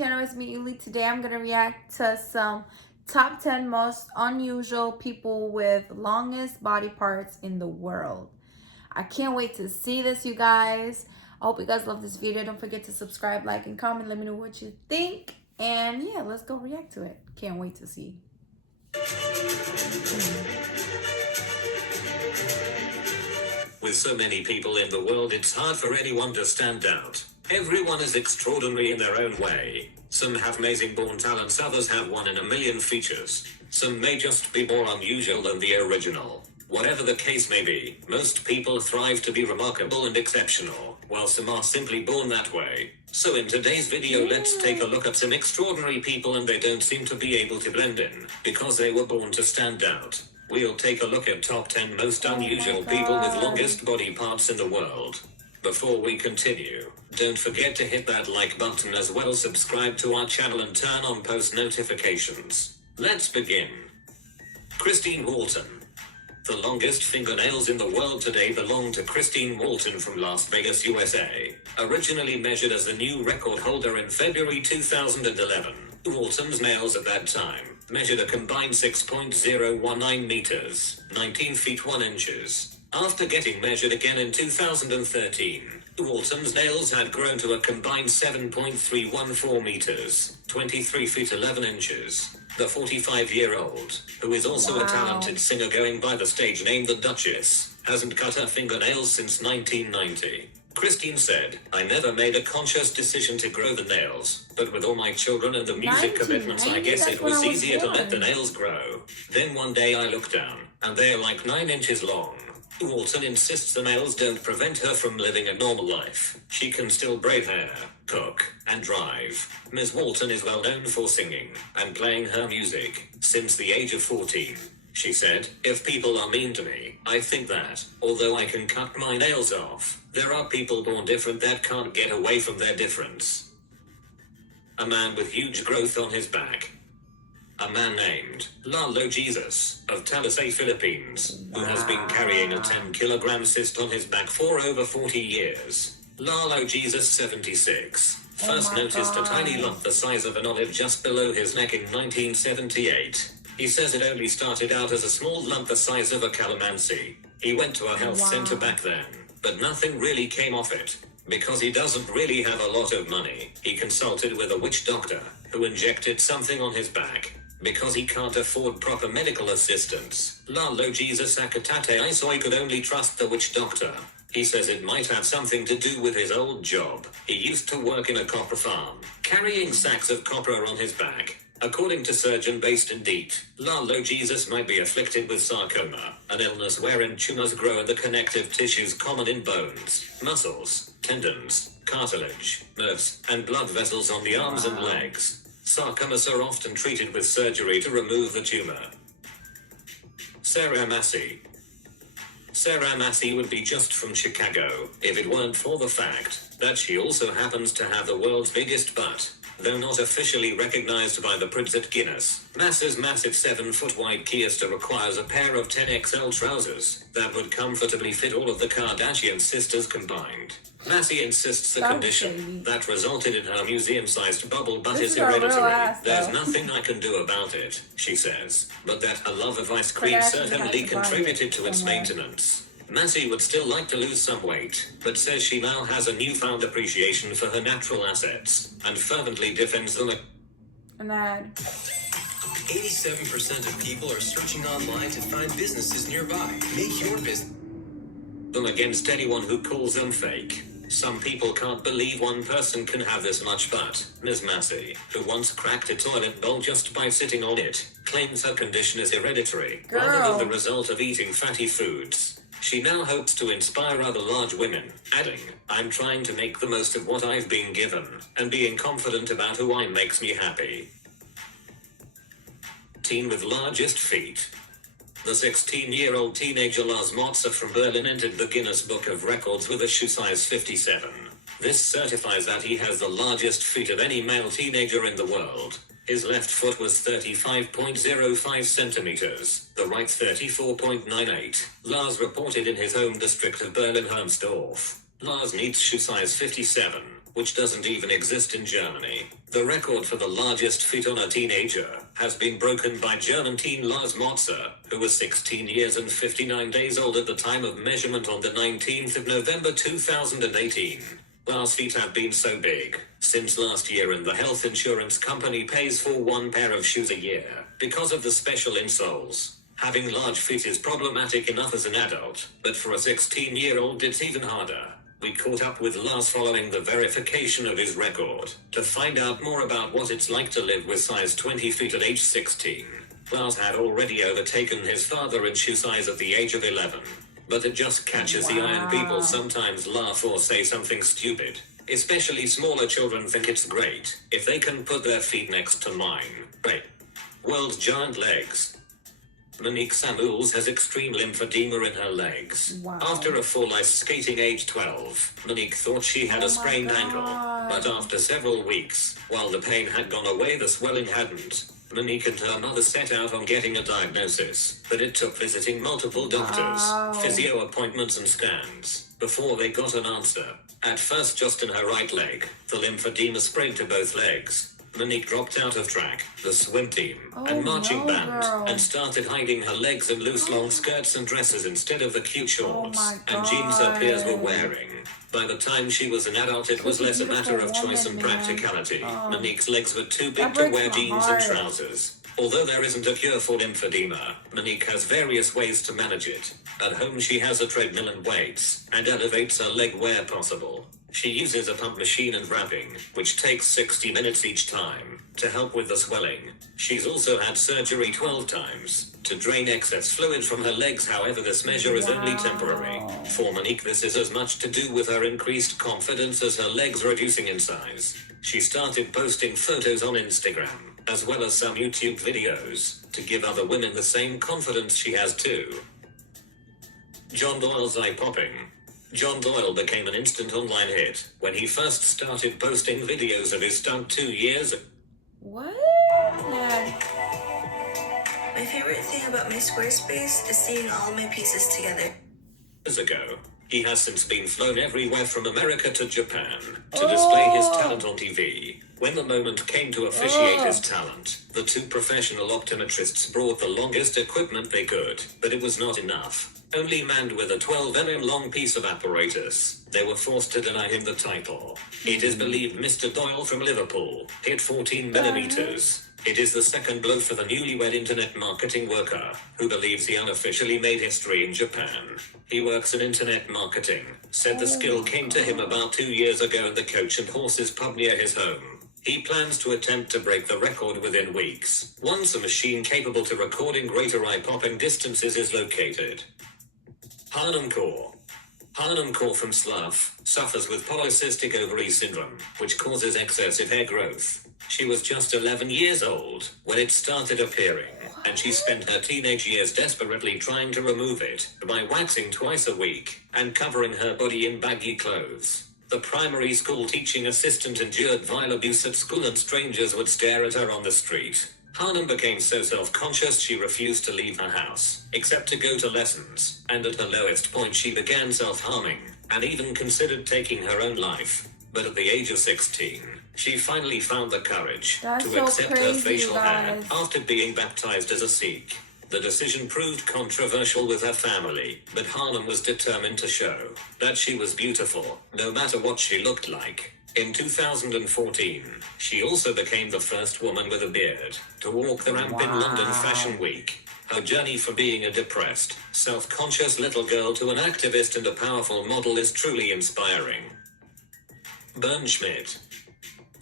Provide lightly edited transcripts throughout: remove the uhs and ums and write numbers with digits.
channel. It's me, Ylli. Today I'm going to react to some top 10 most unusual people with longest body parts in the world. I can't wait to see this, you guys. I hope you guys love this video. Don't forget to subscribe, like, and comment. Let me know what you think. And yeah, let's go react to it. Can't wait to see. With so many people in the world, it's hard for anyone to stand out. Everyone is extraordinary in their own way. Some have amazing born talents, others have 1 in a million features. Some may just be more unusual than the original. Whatever the case may be, most people thrive to be remarkable and exceptional, while some are simply born that way. So in today's video, let's take a look at some extraordinary people, and they don't seem to be able to blend in, because they were born to stand out. We'll take a look at top 10 most unusual people with longest body parts in the world. Before we continue, don't forget to hit that like button, as well as subscribe to our channel and turn on post notifications. Let's begin. Christine Walton. The longest fingernails in the world today belong to Christine Walton from Las Vegas, USA. Originally measured as the new record holder in February 2011, Walton's nails at that time measured a combined 6.019 meters, 19 feet 1 inches. After getting measured again in 2013, Walton's nails had grown to a combined 7.314 meters, 23 feet 11 inches. The 45-year-old, who is also a talented singer going by the stage name The Duchess, hasn't cut her fingernails since 1990. Christine said, "I never made a conscious decision to grow the nails, but with all my children and the music commitments, I guess it was easier to let the nails grow. Then one day I looked down, and they're like 9 inches long." Walton insists the nails don't prevent her from living a normal life. She can still braid hair, cook, and drive. Ms. Walton is well known for singing and playing her music since the age of 14. She said, "If people are mean to me, I think that, although I can cut my nails off, there are people born different that can't get away from their difference." A man with huge growth on his back. A man named Lalo Jesus of Talisay, Philippines, who has been carrying a 10-kilogram cyst on his back for over 40 years. Lalo Jesus, 76, first noticed a tiny lump the size of an olive just below his neck in 1978. He says it only started out as a small lump the size of a calamansi. He went to a health center back then, but nothing really came of it. Because he doesn't really have a lot of money, he consulted with a witch doctor, who injected something on his back. Because he can't afford proper medical assistance, Lalo Jesus Akatate Isoi could only trust the witch doctor. He says it might have something to do with his old job. He used to work in a copper farm, carrying sacks of copper on his back. According to surgeon based in Deet, Lalo Jesus might be afflicted with sarcoma, an illness wherein tumors grow in the connective tissues common in bones, muscles, tendons, cartilage, nerves, and blood vessels on the arms and legs. Sarcomas are often treated with surgery to remove the tumor. Sarah Massey. Sarah Massey would be just from Chicago if it weren't for the fact that she also happens to have the world's biggest butt. Though not officially recognized by the Prids at Guinness, Massey's massive 7-foot-wide keister requires a pair of 10XL trousers that would comfortably fit all of the Kardashian sisters combined. Massey insists the condition that resulted in her museum-sized bubble butt is hereditary. "There's nothing I can do about it," she says, but that a love of ice cream certainly contributed to its maintenance. Massey would still like to lose some weight, but says she now has a newfound appreciation for her natural assets, and fervently defends them. An ad. 87% of people are searching online to find businesses nearby. Make your business them against anyone who calls them fake. Some people can't believe one person can have this much butt. Ms. Massey, who once cracked a toilet bowl just by sitting on it, claims her condition is hereditary, rather than the result of eating fatty foods. She now hopes to inspire other large women, adding, "I'm trying to make the most of what I've been given, and being confident about who I makes me happy." Teen with largest feet. The 16-year-old teenager Lars Motzer from Berlin entered the Guinness Book of Records with a shoe size 57. This certifies that he has the largest feet of any male teenager in the world. His left foot was 35.05 centimeters, the right 34.98. Lars reported in his home district of Berlin-Hermsdorf. Lars meets shoe size 57. which doesn't even exist in Germany. The record for the largest feet on a teenager has been broken by German teen Lars Motzer, who was 16 years and 59 days old at the time of measurement on the 19th of November 2018. Lars' feet have been so big since last year, and the health insurance company pays for one pair of shoes a year because of the special insoles. Having large feet is problematic enough as an adult, but for a 16-year-old it's even harder. We caught up with Lars following the verification of his record to find out more about what it's like to live with size 20 feet at age 16. Lars had already overtaken his father in shoe size at the age of 11. But it just catches the eye, and people sometimes laugh or say something stupid. Especially smaller children think it's great if they can put their feet next to mine. Right. World's giant legs. Monique Samuels has extreme lymphedema in her legs. Wow. After a fall ice skating age 12, Monique thought she had a sprained ankle. But after several weeks, while the pain had gone away, the swelling hadn't. Monique and her mother set out on getting a diagnosis, but it took visiting multiple doctors, physio appointments and scans, before they got an answer. At first just in her right leg, the lymphedema spread to both legs. Monique dropped out of track, the swim team, and marching band, and started hiding her legs in loose long skirts and dresses instead of the cute shorts and jeans her peers were wearing. By the time she was an adult, it was less a matter of choice and practicality. Monique's legs were too big to wear jeans and trousers. Although there isn't a cure for lymphedema, Monique has various ways to manage it. At home she has a treadmill and weights, and elevates her leg where possible. She uses a pump machine and wrapping, which takes 60 minutes each time, to help with the swelling. She's also had surgery 12 times, to drain excess fluid from her legs. However, this measure is only temporary. For Monique, this is as much to do with her increased confidence as her legs reducing in size. She started posting photos on Instagram, as well as some YouTube videos, to give other women the same confidence she has too. John Doyle's eye popping. John Doyle became an instant online hit when he first started posting videos of his stunt 2 years ago. What? My favorite thing about my Squarespace is seeing all my pieces together. Years ago, he has since been flown everywhere from America to Japan to display his talent on TV. When the moment came to officiate his talent, the two professional optometrists brought the longest equipment they could, but it was not enough. Only manned with a 12 mm long piece of apparatus, they were forced to deny him the title. It is believed Mr. Doyle from Liverpool hit 14 millimeters. It is the second blow for the newlywed internet marketing worker, who believes he unofficially made history in Japan. He works in internet marketing, said the skill came to him about 2 years ago at the Coach and Horses pub near his home. He plans to attempt to break the record within weeks, once a machine capable to recording greater eye-popping distances is located. Harnum Kaur. Harnum Kaur from Slough suffers with polycystic ovary syndrome, which causes excessive hair growth. She was just 11 years old when it started appearing, and she spent her teenage years desperately trying to remove it by waxing twice a week and covering her body in baggy clothes. The primary school teaching assistant endured vile abuse at school, and strangers would stare at her on the street. Harnum became so self-conscious she refused to leave her house, except to go to lessons, and at her lowest point she began self-harming, and even considered taking her own life. But at the age of 16, she finally found the courage to accept her facial hair after being baptized as a Sikh. The decision proved controversial with her family, but Harnum was determined to show that she was beautiful, no matter what she looked like. In 2014, she also became the first woman with a beard to walk the ramp in London Fashion Week. Her journey from being a depressed, self-conscious little girl to an activist and a powerful model is truly inspiring. Bernd Schmidt.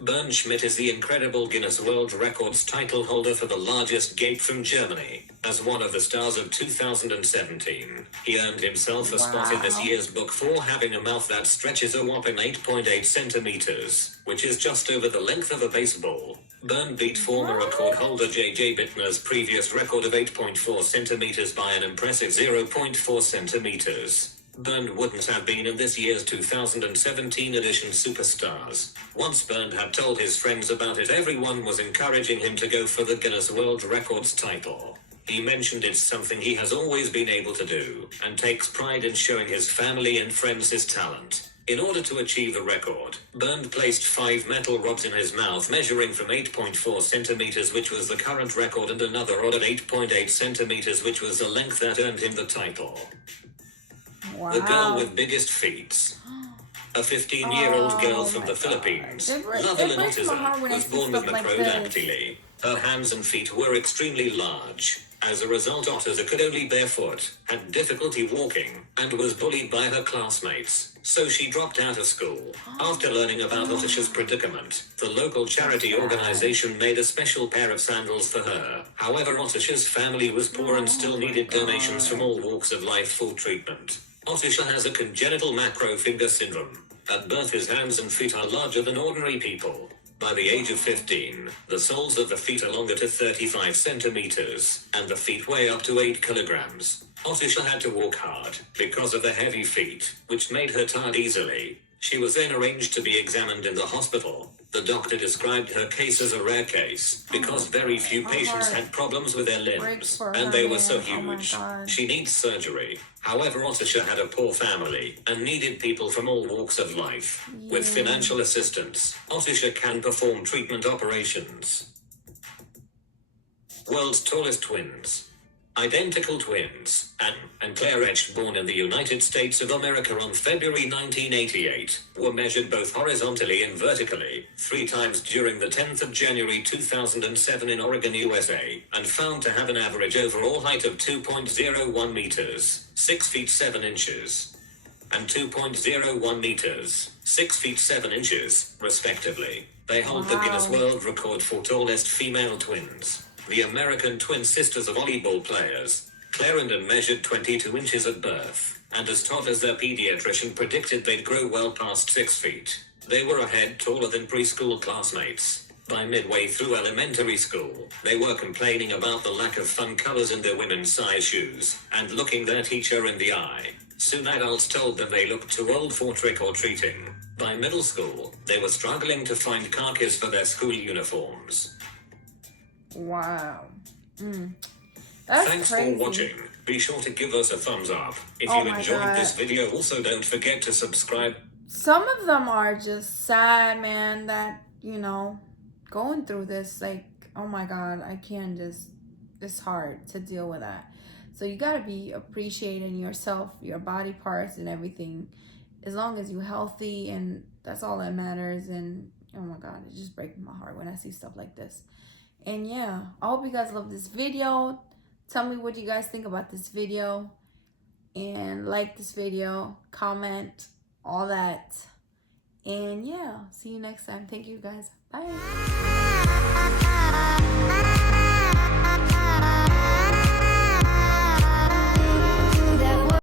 Bernd Schmidt is the incredible Guinness World Records title holder for the largest gape from Germany. As one of the stars of 2017, he earned himself a spot in this year's book for having a mouth that stretches a whopping 8.8 centimeters, which is just over the length of a baseball. Bernd beat former record holder J.J. Bittner's previous record of 8.4 centimeters by an impressive 0.4 centimeters. Bernd wouldn't have been in this year's 2017 edition Superstars. Once Bernd had told his friends about it, everyone was encouraging him to go for the Guinness World Records title. He mentioned it's something he has always been able to do, and takes pride in showing his family and friends his talent. In order to achieve the record, Bernd placed 5 metal rods in his mouth measuring from 8.4 centimeters, which was the current record, and another rod at 8.8 centimeters, which was the length that earned him the title. Wow. The girl with biggest feet. A 15-year-old girl from the Philippines, Lovelyn Otiza, was born with macrodactyly. Her hands and feet were extremely large. As a result, Otiza could only barefoot, had difficulty walking, and was bullied by her classmates, so she dropped out of school. After learning about Otiza's predicament, the local charity organization made a special pair of sandals for her. However, Otiza's family was poor and still needed donations from all walks of life for treatment. Otiza has a congenital macro finger syndrome. At birth, his hands and feet are larger than ordinary people. By the age of 15, the soles of the feet are longer to 35 centimeters, and the feet weigh up to 8 kilograms. Otiza had to walk hard because of the heavy feet, which made her tired easily. She was then arranged to be examined in the hospital. The doctor described her case as a rare case because very few patients had problems with their limbs, and they were so huge. She needs surgery. However, Otiza had a poor family and needed people from all walks of life. With financial assistance, Otiza can perform treatment operations. World's tallest twins. Identical twins, Anne and Claire Etched, born in the United States of America on February 1988, were measured both horizontally and vertically 3 times during the 10th of January 2007 in Oregon, USA, and found to have an average overall height of 2.01 meters, 6 feet 7 inches, and 2.01 meters, 6 feet 7 inches, respectively. They hold the Guinness World Record for tallest female twins. The American twin sisters of volleyball players, Claire and Anne, measured 22 inches at birth, and as tall as their pediatrician predicted, they'd grow well past 6 feet. They were a head taller than preschool classmates. By midway through elementary school, they were complaining about the lack of fun colors in their women's size shoes, and looking their teacher in the eye. Soon adults told them they looked too old for trick-or-treating. By middle school, they were struggling to find khakis for their school uniforms. Wow. That's Thanks crazy. For watching. Be sure to give us a thumbs up if you enjoyed this video. Also, don't forget to subscribe. Some of them are just sad, man, that, you know, going through this, like, oh my God, I can't just, it's hard to deal with that. So you got to be appreciating yourself, your body parts and everything, as long as you're healthy, and that's all that matters. And oh my God, it just breaks my heart when I see stuff like this. And yeah, I hope you guys love this video. Tell me what you guys think about this video, and like this video, comment, all that. And yeah, see you next time. Thank you guys. Bye.